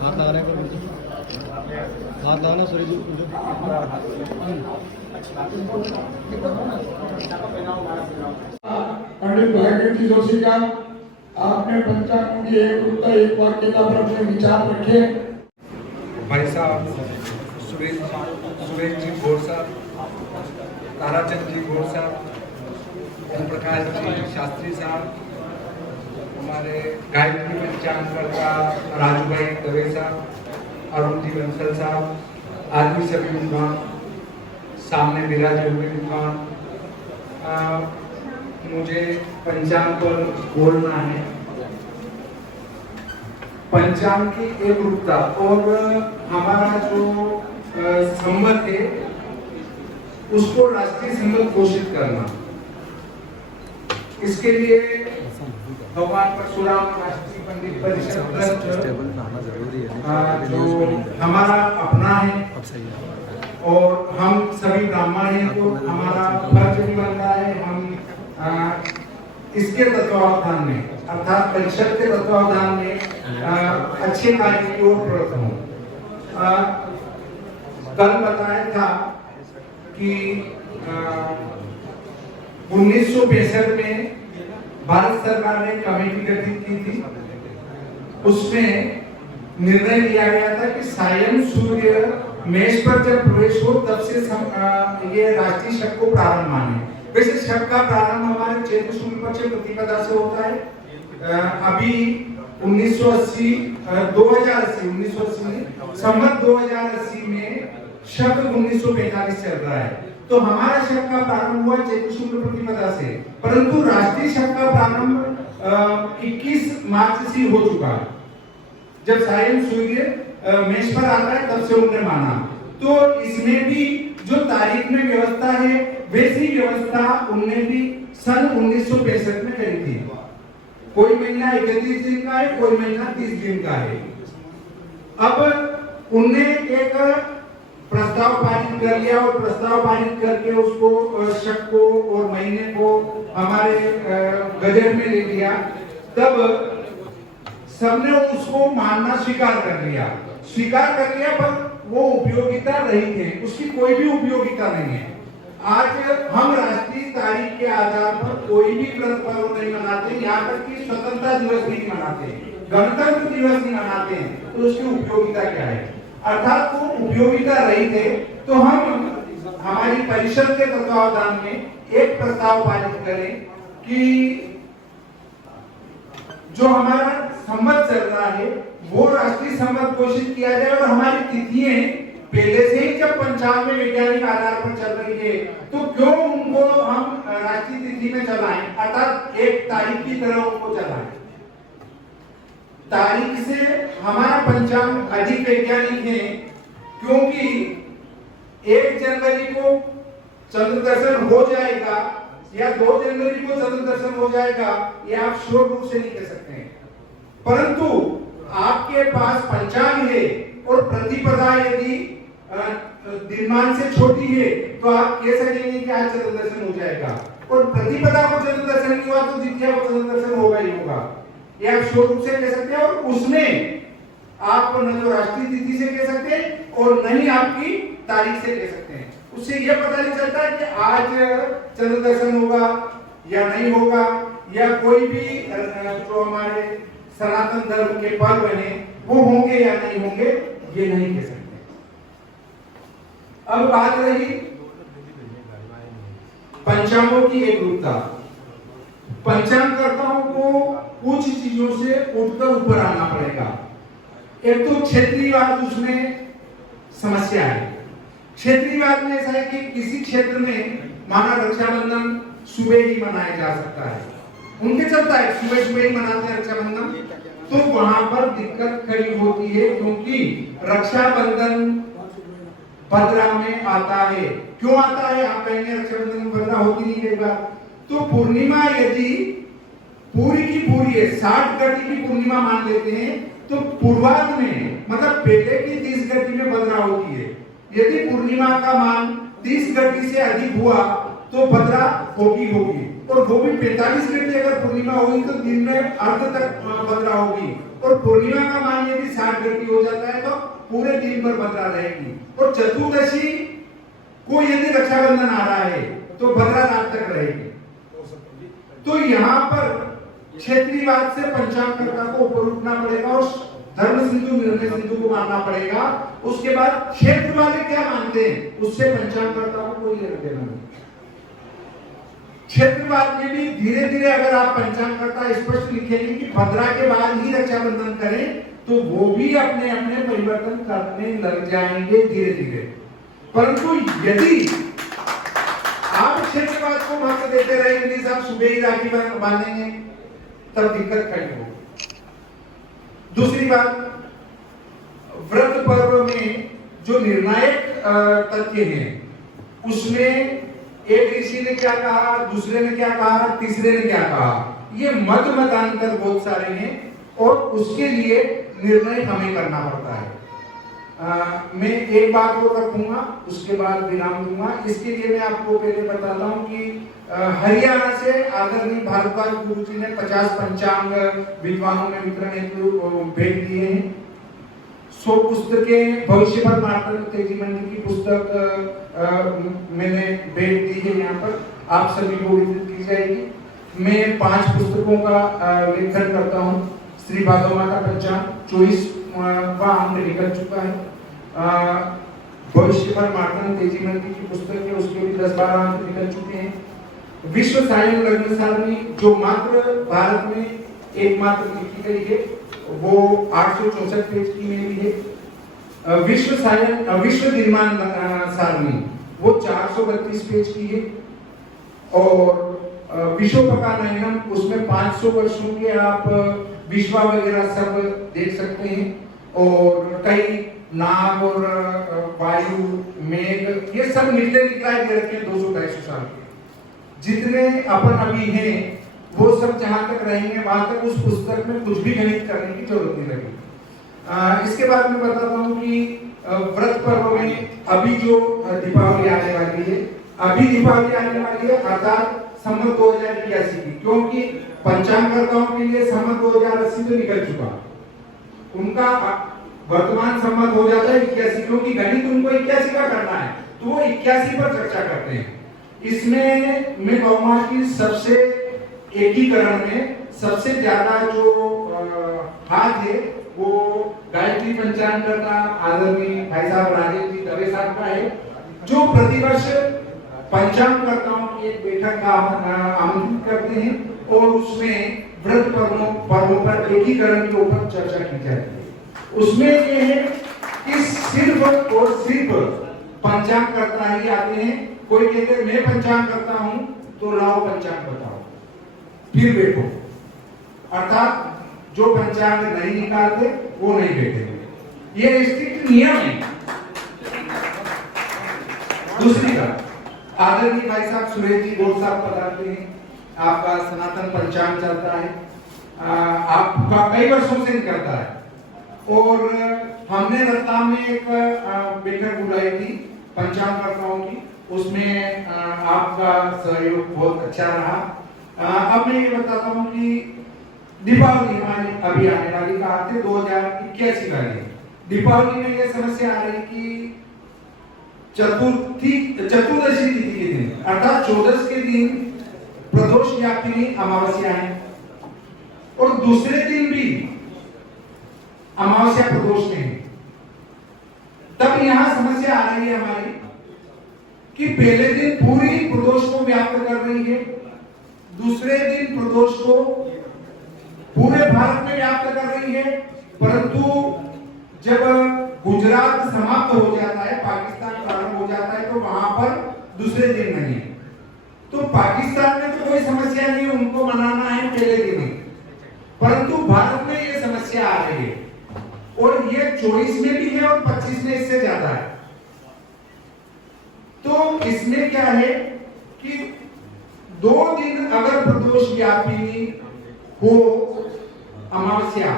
हाथ लगाने को हाथ लगाना सूर्य जी पंडित भागीरथी जोशी का आपने पंचांग की एक वाक्यता पर अपने विचार रखे। भाई साहब सुरेश जी घोष साहब, ताराचंद जी घोष साहब, ओम प्रकाश जी शास्त्री साहब, हमारे गायत्री पंचांगकर्ता राजू भाई दवे साहब, अरुण जी बंसल साहब, आदि सभी विद्वान सामने विराजे हुए विद्वान, मुझे पंचांग पर बोलना है। पंचांग की एक रूपता और हमारा जो संवत है उसको राष्ट्रीय संवत घोषित करना, इसके लिए भगवान परशुराम राष्ट्रीय पंडित परिषद जो हमारा अपना है और हम सभी ब्राह्मण हैं तो हमारा फर्ज भी बनता है हम इसके तत्वावधान में अर्थात परिषद के तत्वावधान में अच्छे कार्य की ओर प्रवृत्त हूँ। कल बताया था कि 1965 में भारत सरकार ने कमेटी गठित की थी, उसमें निर्णय लिया गया था कि सायं सूर्य मेष पर जब प्रवेश हो तब से ये राष्ट्रीय शक को प्रारंभ माने। वैसे शक का प्रारंभ हमारे चैत्र शुक्ल पक्ष प्रतिपदा से होता है। अभी 1980 संवत 2080 में शक 1945 चल रहा है, तो हमारा शक का प्रारंभ हुआ चैत्र शुक्ल प्रतिपदा से, परंतु राष्ट्रीय शक का प्रारंभ 21 मार्च से हो चुका है। जब सायं सूर्य मेष पर आता है तब से उन्होंने माना, तो इसमें भी जो तारीख में व्यवस्था है वैसी व्यवस्था उनने भी सन 1965 में करी थी। कोई महीना 31 दिन का है, कोई महीना 30 दिन का है। अब उनने एक प्रस्ताव पारित कर लिया और प्रस्ताव पारित करके उसको शक को और महीने को हमारे गजट में ले लिया, तब सबने उसको मानना स्वीकार कर लिया पर वो उपयोगिता रहित है, उसकी कोई भी उपयोगिता नहीं है। आज हम राष्ट्रीय तारीख के आधार पर कोई भी व्रत पर्व नहीं मनाते, यहाँ तक कि स्वतंत्रता दिवस भी नहीं मनाते, गणतंत्र दिवस नहीं मनाते हैं, तो उसकी उपयोगिता क्या है? अर्थात वो उपयोगिता रहित है। तो हम हमारी परिषद के तत्वावधान में एक प्रस्ताव पारित करें कि जो हमारा संवत चल रहा है वो राष्ट्रीय संवत घोषित किया जाए और हमारी तिथियां पहले से ही जब पंचांग में वैज्ञानिक आधार पर चल रही है तो क्यों उनको हम राष्ट्रीय तिथि में चलाएं, अर्थात एक तारीख की तरह उनको चलाएं। तारीख से हमारा पंचांग अधिक वैज्ञानिक है, क्योंकि 1 जनवरी को चंद्र दर्शन हो जाएगा या 2 जनवरी को चंद्र दर्शन हो जाएगा, ये आप श्योर रूप से नहीं कह सकते हैं। परंतु आपके पास पंचांग है और प्रतिपदा यदि दिनमान से छोटी है तो आप कह सकेंगे कि आज चंद्र दर्शन हो जाएगा, और प्रतिपदा को चंद्र दर्शन नहीं हुआ तो द्वितीया को चंद्र दर्शन होगा ही होगा, ये आप श्योर रूप से कह सकते हैं। और उसमें आप न तो राष्ट्रीय तिथि से कह सकते हैं और न ही आपकी तारीख से कह सकते हैं। उससे यह पता नहीं चलता कि आज चंद्र दर्शन होगा या नहीं होगा, या कोई भी जो हमारे सनातन धर्म के पर्व हैं वो होंगे या नहीं होंगे, ये नहीं कह सकते। अब बात रही पंचांगों की एक रूपता। पंचांगकर्ताओं को कुछ चीजों से उठकर ऊपर आना पड़ेगा। एक तो क्षेत्रीयवाद, उसमें समस्या है। क्षेत्रीयवाद में ऐसा है कि किसी क्षेत्र में माना रक्षाबंधन सुबह ही मनाया जा सकता है, उनके चलता है सुबह सुबह ही मनाते हैं रक्षाबंधन, तो वहां पर दिक्कत खड़ी होती है, क्योंकि रक्षाबंधन भद्रा में आता है। क्यों आता है आप कहेंगे, रक्षाबंधन में भद्रा होती नहीं कई बार, तो पूर्णिमा यदि पूरी की पूरी है, 60 गति की पूर्णिमा मान लेते हैं, तो पूर्वार्ध में मतलब पहले की 30 गति में भद्रा होती है। यदि पूर्णिमा का मान 30 गति से अधिक हुआ तो भद्रा होगी, और वो भी 45 मिनट की अगर पूर्णिमा होगी तो दिन में अर्ध तक भद्रा होगी, और पूर्णिमा का मान यदि 60 घंटी हो जाता है तो पूरे दिन भर भद्रा रहेगी। और चतुर्दशी को यदि रक्षाबंधन आ रहा है तो भद्रा रात तक रहेगी। तो यहाँ पर क्षेत्रीयवाद से पंचांगकर्ता को ऊपर उठना पड़ेगा और धर्म सिंधु निर्णय सिंधु को मानना पड़ेगा। उसके बाद क्षेत्र वाले क्या मानते हैं उससे पंचांगकर्ता को कोई लेना देना नहीं। क्षेत्रवाद में भी धीरे धीरे अगर आप पंचांगकर्ता स्पष्ट लिखेंगे कि भद्रा के बाद ही रक्षाबंधन करें तो वो भी अपने अपने परिवर्तन करने लग जाएंगे धीरे धीरे। परंतु यदि आप क्षेत्रवाद को महत्व देते रहेंगे, साहब सुबह ही राखी बांधेंगे, तब दिक्कत खड़ी होगी। दूसरी बात, व्रत पर्व में जो निर्णायक तथ्य हैं उसमें एक ऋषि ने क्या कहा, दूसरे ने क्या कहा, तीसरे ने क्या कहा, ये मतांतर बहुत सारे हैं और उसके लिए निर्णय हमें करना पड़ता है। मैं एक बात और रखूंगा, उसके बाद विराम दूंगा। इसके लिए मैं आपको पहले बताता हूं कि हरियाणा से आदरणीय भारद्वाज गुरु जी ने 50 पंचांग विद्वानों में वितरण हेतु भेंट दिए हैं। 100 पुस्तकें भविष्य पर मार्तंड तेजी मंदिर की पुस्तक मैंने भेंट दी है, यहाँ पर आप सभी को वितरित की जाएगी। मैं 5 पुस्तकों का लेखन करता हूँ। श्री भादो माता पंचांग 24वां अंक निकल चुका है। भविष्य पर मार्तंड तेजी मंदिर की पुस्तक है, उसके भी 10-12 अंक निकल चुके हैं। विश्व सायन लग्न सारणी जो मात्र भारत में एकमात्र लिखी गई है वो 864 पेज की मिली है। विश्व निर्माण सारणी वो 432 पेज की है। और विश्वपकानयनम उसमें 500 वर्षों के आप विश्वा वगैरह सब देख सकते हैं। और कई नाग और वायु मेघ ये सब मिलते दिखाई दे रखे हैं 200-250 साल के। जितने अपन अभी हैं वो सब जहां तक रहेंगे वहां तक उस पुस्तक में कुछ भी गणित करने की जरूरत नहीं लगेगी। इसके बाद मैं बताता हूँ कि व्रत पर्व में अभी जो दीपावली आने वाली है, अभी दीपावली आने वाली है अर्थात संवत 2081 की, क्योंकि पंचांगकर्ताओं के लिए संवत 2080 तो निकल चुका, उनका वर्तमान संवत हो जाता है 81, क्योंकि गणित उनको 81 का करना है तो वो 81 पर चर्चा करते हैं। इसमें मैं कहूंगा कि सबसे एकीकरण में सबसे ज्यादा जो हाथ है वो गायत्री पंचांगकर्ता आदरणीय भाई साहब राजेश जी दवे साहब का है, जो प्रतिवर्ष पंचांगकर्ताओं की एक बैठक का आमंत्रित करते हैं और उसमें व्रत पर्वों पर एकीकरण के ऊपर चर्चा की जाती है। उसमें ये है कि सिर्फ और सिर्फ पंचांगकर्ता ही आते हैं। कोई कहते हैं मैं पंचांग करता हूं तो लाओ पंचांग बताओ, फिर बैठो, अर्थात जो पंचांग नहीं निकालते वो नहीं बैठेंगे, ये स्ट्रिक्ट नियम है। दूसरी बात, आदरणीय भाई साहब सुरेश जी गोड़ साहब बताते हैं आपका सनातन पंचांग चलता है, आपका कई वर्षों से निकलता है और हमने रतलाम में एक बैठक बुलाई थी पंचांगकर्ताओं की, उसमें आपका सहयोग बहुत अच्छा रहा। अब मैं ये बताता हूँ कि दीपावली हमारी अभी आने वाली का 2081 का है। दीपावली में ये समस्या आ रही कि चतुर्दशी तिथि के दिन अर्थात 14 के दिन प्रदोष व्यापिनी अमावस्या है और दूसरे दिन भी अमावस्या प्रदोष में है। तब यहाँ समस्या आ रही है हमारी कि पहले दिन पूरी प्रदोष को व्याप्त कर रही है, दूसरे दिन प्रदोष को पूरे भारत में व्याप्त कर रही है, परंतु जब गुजरात समाप्त हो जाता है, पाकिस्तान प्रारंभ हो जाता है तो वहां पर दूसरे दिन नहीं है। तो पाकिस्तान में तो कोई समस्या नहीं, उनको मनाना है पहले दिन, परंतु भारत में ये समस्या आ रही है और ये 24 में भी है और 25 में इससे ज्यादा है। तो इसमें क्या है कि 2 दिन अगर प्रदोष व्यापिनी हो अमावस्या,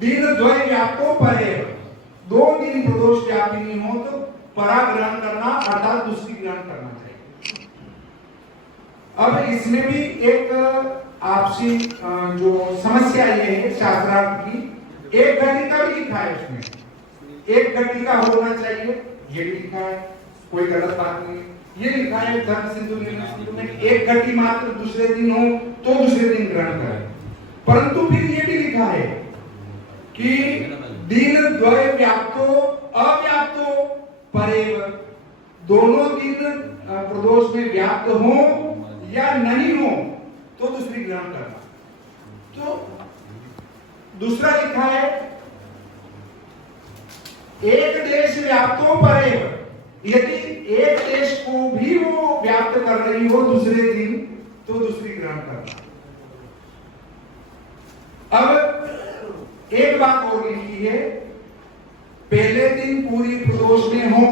दिन द्वय व्यापो परे, 2 दिन प्रदोष व्यापिनी हो तो परा ग्रहण करना अर्थात दूसरी ग्रहण करना चाहिए। अब इसमें भी एक आपसी जो समस्या ये है शास्त्रार्थ की, एक घटिका भी लिखा है उसमें, एक घटिका होना चाहिए, ये लिखा है, कोई गलत बात नहीं। ये लिखा है धर्म सिंधु में एक घटी मात्र दूसरे दिन हो तो दूसरे दिन ग्रहण करें, परंतु फिर ये भी लिखा है कि दिन द्वय व्याप्तो अव्याप्तो परेव, दोनों दिन प्रदोष में व्याप्त हो या नहीं हो तो दूसरी ग्रहण करना। तो दूसरा लिखा है एक देश व्याप्तो परेव, यदि एक देश को भी वो व्याप्त कर रही हो दूसरे दिन तो दूसरी ग्रहण करना। अब एक बात और लिखी है, पहले दिन पूरी प्रदोष में हो,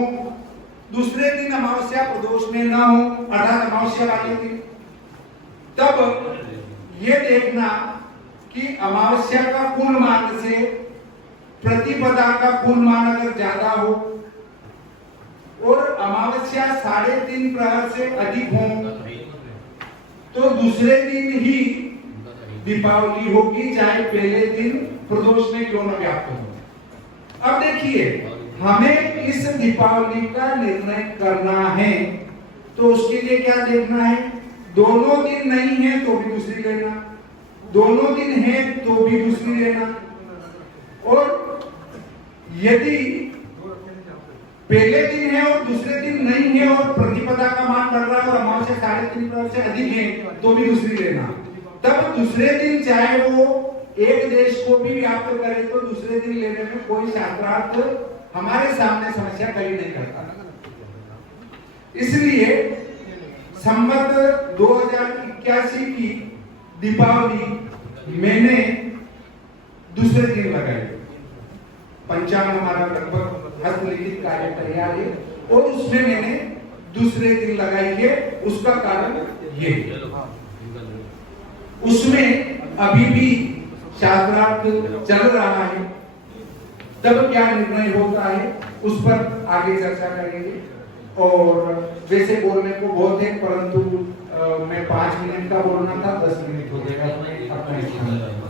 दूसरे दिन अमावस्या प्रदोष में ना हो, अर्थात अमावस्या वाले दिन, तब ये देखना कि अमावस्या का पूर्णमान से प्रतिपदा का पूर्णमान अगर ज्यादा हो और अमावस्या 3.5 प्रहर से अधिक हो तो दूसरे दिन ही दीपावली होगी, चाहे पहले दिन प्रदोष में क्यों न व्याप्त हो। अब देखिए, हमें इस दीपावली का निर्णय करना है तो उसके लिए क्या देखना है, दोनों दिन नहीं है तो भी दूसरी लेना, दोनों दिन है तो भी दूसरी लेना, और यदि पहले दिन है और दूसरे दिन नहीं है और प्रतिपदा का मान बढ़ रहा है और अमावस्या 3.5 प्रहर से अधिक है तो भी दूसरी लेना। तब दूसरे दिन चाहे वो एक देश को भी व्याप्त करे तो दूसरे दिन लेने में कोई शास्त्रार्थ हमारे सामने समस्या खड़ी नहीं करता। इसलिए संवत 2081 की दीपावली मैंने दूसरे दिन लगाई, पंचांग हमारा लगभग हस्तलिखित कार्य तैयार है और उसमें मैंने दूसरे दिन लगाई है। उसका कारण ये, उसमें अभी भी शास्त्रार्थ चल रहा है, तब क्या निर्णय होता है उस पर आगे चर्चा करेंगे। और वैसे बोलने को बहुत है, परंतु मैं 5 मिनट का बोलना था, 10 मिनट हो गया अपना।